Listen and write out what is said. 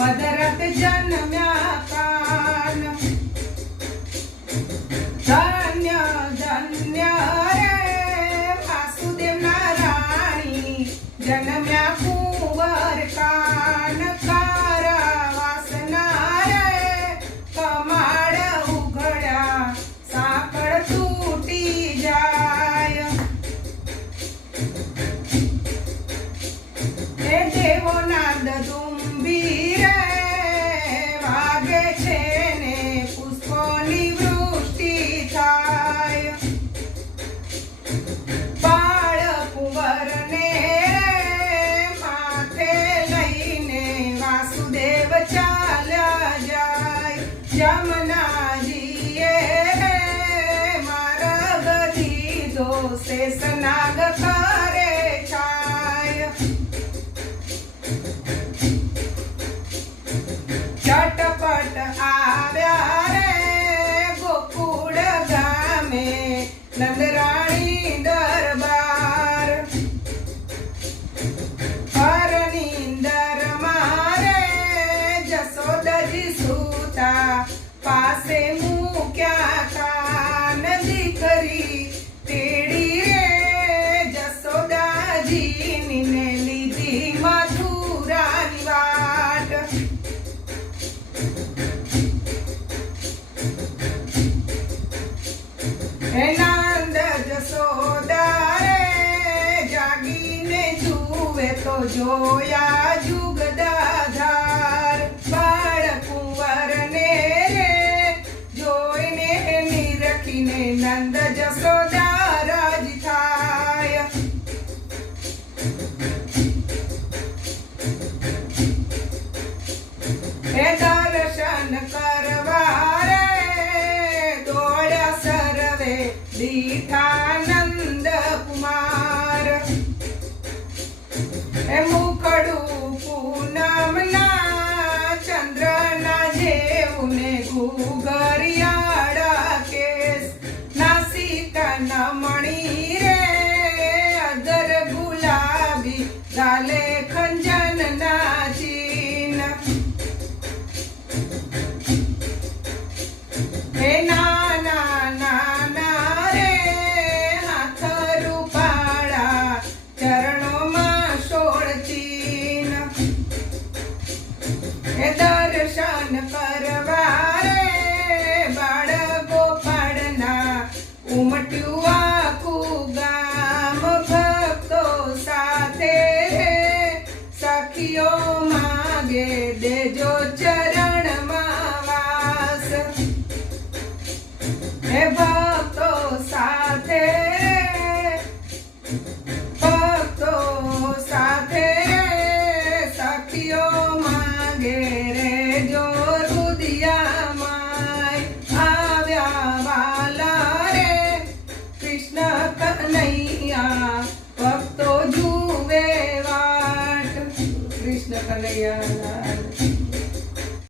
मधरात जन्म्या कान धन्य धन्य रे वासुदेव नारायणी जन्म्या कुंवर कान कारा वासना रे कमाड उघड्या साखळ तुटी जाय हे देवो नाद दुंबी रे वागे छे ने पुष्पोनी वृष्टि थाय बाळ कुंवर ने माथे लईने वासुदेव चाल्या जाय जमनाजीए मार्ग दीधो शेषनाग करे छाय चटपट आव्या रे गोकुळ गामे नंदराणी दरबार हरनिंदर मारे जसोदजी सूता पासे मुक्या कान दीकरी तेडी रे जसोदाजी ने लीधी मथुरानी वाट नंद जसोदा रे जागीने जुवे तो जोया जुगदाधार बाळ कुंवर ने रे जोईने निरखीने नंद जसोदा राजी थाय हे दर्शन करवा दीठानंद कुमार हे मुखडू पूनमना चंद्रना जेवने घुगरियाड़ा केस नासिका नमणी रे अदर गुलाबी गाले खंजन नाचीन हे नाना नाना दर्शन करवा रे बाळ गोपाळना उमट्યું આખું ગામ ભક્તો સાથે સખીઓ માગે દેજો ચરણમાં વાસ હે ભક્તો સાથે સખીઓ માગે રે જો રુદિયામાય આવ્યા વાલા રે કૃષ્ણ કનૈયા ભક્તો જુવે વાટ કૃષ્ણ કનૈયા